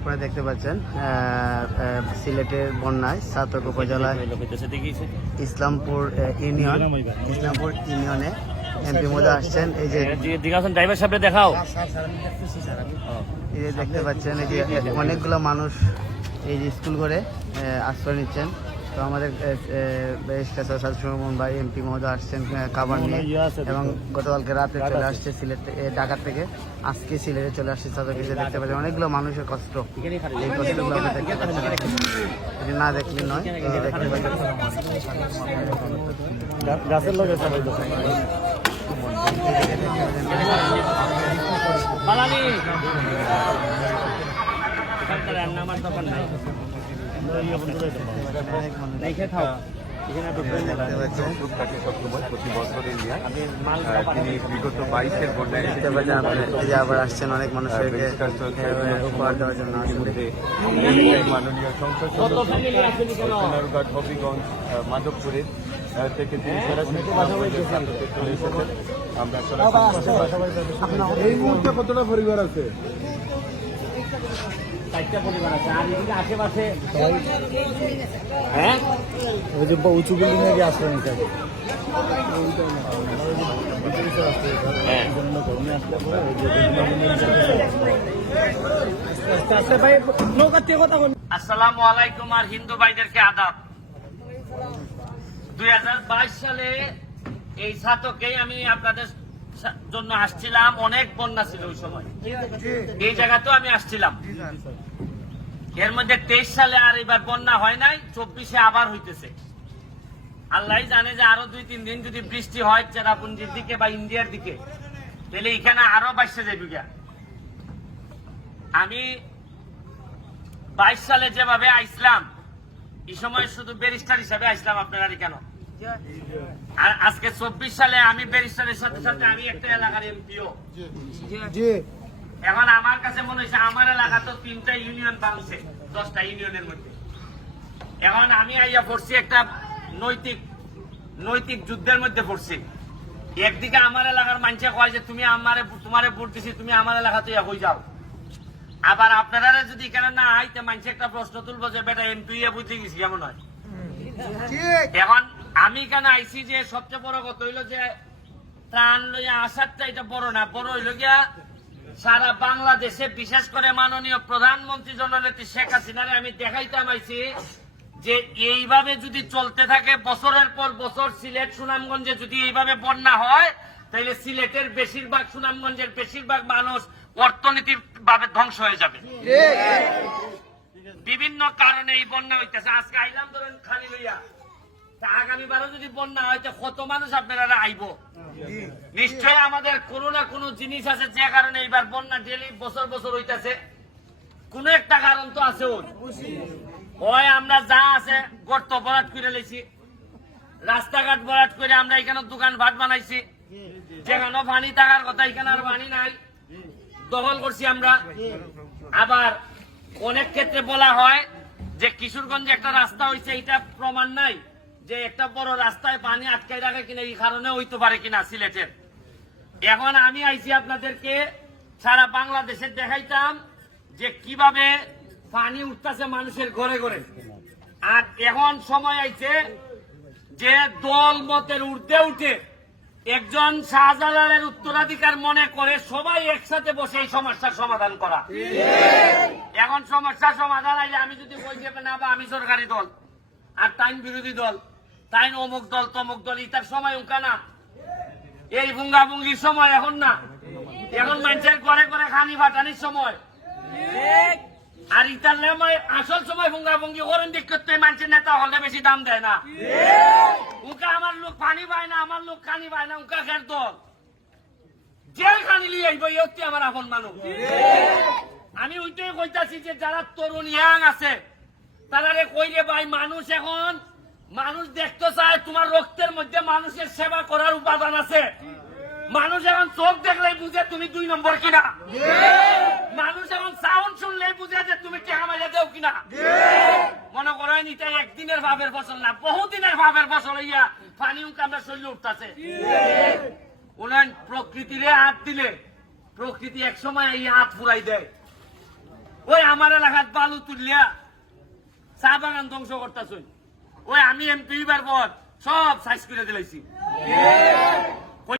আপনারা দেখতে পাচ্ছেন সিলেটের বন্যায় ছাতক উপজেলায় ইসলামপুর ইউনিয়নে এমপি মহোদয় আসছেন। এই যে ড্রাইভার সাহেব দেখাও, এই যে দেখতে পাচ্ছেন এই যে অনেকগুলো মানুষ এই যে স্কুল করে আশ্রয় নিচ্ছেন। তো আমাদের ভাই এমপি মহোদয় আসছেন খাবার নিয়ে, এবং গতকালকে রাতে চলে আসছে সিলেট ঢাকা থেকে, আজকে সিলেটে চলে আসছে ছাতক। দেখতে পাচ্ছেন অনেকগুলো মানুষের কষ্ট, এই কষ্টগুলো আপনি দেখতে পাচ্ছেন, এটি না দেখলে নয়। এই যে দেখতে পাচ্ছেন গাছের লোক আমার দোকান নাই, আবার আসছেন অনেক মানুষকে উপহার দেওয়ার জন্য। মাননীয় সংসদ সদস্য হবিগঞ্জ মাধবপুরের থেকে তিনি সরাসরি চলে এসেছেন। আমরা এই মুহূর্তে কতটা পরিবার আছে? 4টা পরিবার আছে, আর এদিকে আশেপাশে হ্যাঁ ওই যে উঁচু বিল্ডিং এ আশ্রয় নিতে হবে। আসসালামু আলাইকুম আর হিন্দু ভাইদেরকে আদাব। 2022 সালে এই ছাতকেই আমি আপনাদের জন্য আসছিলাম। অনেক বন্যা ছিল ওই সময়, এই জায়গাতেও আমি আসছিলাম। এর মধ্যে 23 সালে আর এবার বন্যা হয় নাই, 24-এ আবার হইতেছে। আল্লাহ জানে যে আরো 2-3 দিন যদি বৃষ্টি হয় চেরাপুঞ্জির দিকে বা ইন্ডিয়ার দিকে, তাহলে এখানে আরো বাড়ছে যাবে। আমি 22 সালে যেভাবে আইসলাম, এই সময় শুধু ব্যারিস্টার হিসাবে আইসলাম আপনারা কেন, আর আজকে 24 সালে আমি ব্যারিস্টারের সাথে সাথে আমি একটা এলাকার এমপিও। এখন আমার কাছে মনে হয়েছে আমার এলাকা তো 3টা ইউনিয়ন বাংছে 10টা ইউনিয়নের মধ্যে। এখন আমি আইয়া পড়ছি একটা নৈতিক যুদ্ধের মধ্যে পড়ছি। একদিকে আমার এলাকার মানুষে কয় যে তুমি তোমারে ভোট দিছি, তুমি আমার এলাকাতে হয়ে যাও। আবার আপনারা যদি এখানে না আইতে মানুষে একটা প্রশ্ন তুলবো যে বেটা এমপি বুঝতে গেছি কেমন হয়। এখন আমি কেন আইসি যে সবচেয়ে বড় কথা হইলো যে ত্রাণ লইয়া আসারটা এটা বড় না, বড় হইল গিয়া সারা বাংলাদেশে বিশেষ করে মাননীয় প্রধানমন্ত্রী জননেত্রী শেখ হাসিনারে আমি দেখাইতাম আইছি যে এইভাবে যদি চলতে থাকে বছরের পর বছর সিলেট সুনামগঞ্জে যদি এইভাবে বন্যা হয়, তাহলে সিলেটের বেশিরভাগ সুনামগঞ্জের বেশিরভাগ মানুষ অর্থনৈতিক ভাবে ধ্বংস হয়ে যাবে। বিভিন্ন কারণে এই বন্যা হইতেছে। আজকে আইলাম ধরেন খালি লইয়া, আগামীবারও যদি বন্যা হয় কত মানুষ আপনারা আইব। নিশ্চয় আমাদের কোনো না কোনো জিনিস আছে যে কারণে এইবার বন্যা ডেলি বছর বছর হইতেছে। কোন একটা কারণ তো আছে। ওই আমরা যা আছে গর্ত ভরাট করে লেছি, রাস্তাঘাট ভরাট করে আমরা এখানে দোকান ভাট বানাইছি, যেখানে পানি থাকার কথা এখানে আর পানি নাই, দখল করছি আমরা। আবার অনেক ক্ষেত্রে বলা হয় যে কিশোরগঞ্জে একটা রাস্তা হয়েছে, এটা প্রমাণ নাই যে একটা বড় রাস্তায় পানি আটকাই রাখে কিনা, এই কারণে হইতে পারে কিনা সিলেটের। এখন আমি আইছি আপনাদেরকে সারা বাংলাদেশে দেখাইতাম যে কিভাবে পানি উঠতেছে মানুষের ঘরে ঘরে। আর এখন সময় আইছে যে দল মতের ঊর্ধ্বে উঠে একজন শাহজালালের উত্তরাধিকার মনে করে সবাই একসাথে বসে এই সমস্যার সমাধান করা। এখন সমস্যার সমাধান আইলে আমি যদি বই দেবে না বা আমি সরকারি দল আর টাইম বিরোধী দল, তাই অমুক দল তমুক দল, ইতার সময় উঙ্কা না, এই ভুঙ্গাভুঙ্গির সময় এখন না। এখন মানুষের ঘরে ঘরে খানি ফাটানির সময়। আর ইতার আসল সময় ভুঙ্গাভুঙ্গি করেন দিক করতে মানুষের নেতা হলে বেশি দাম দেয় না। উনকা আমার লোক পানি পায় না, আমার লোক খানি পায় না, উনকা খের দল জেল খানি লিয়ে আইব, এই আমার আপন মানুষ। আমি ওইটাই কইতাছি যে যারা তরুণ ইয়াং আছে তারা কইলে ভাই মানুষ এখন মানুষ দেখতে চায় তোমার রক্তের মধ্যে মানুষের সেবা করার উপাদান আছে। মানুষ এখন চোখ দেখলেই বুঝে তুমি 2 নম্বর কিনা, মানুষ এখন সাউন্ড শুনলেই বুঝে যে তুমি টেকা মাইয়া দেও কিনা। মনে করেন এটা একদিনের ভাবের ফসল না, বহুদিনের ভাবের ফসল। ইয়া পানি আমরা শরীরে উঠতেছে। উন্নয়ন প্রকৃতিরে হাত দিলে প্রকৃতি এক সময় এই হাত ফুরাই দেয়। ওই আমার এলাকাত বালু তুলিয়া চা বাগান ধ্বংস করতেছ ওই আমি এমপি বার পর সব সাইজ করে দিলাইছি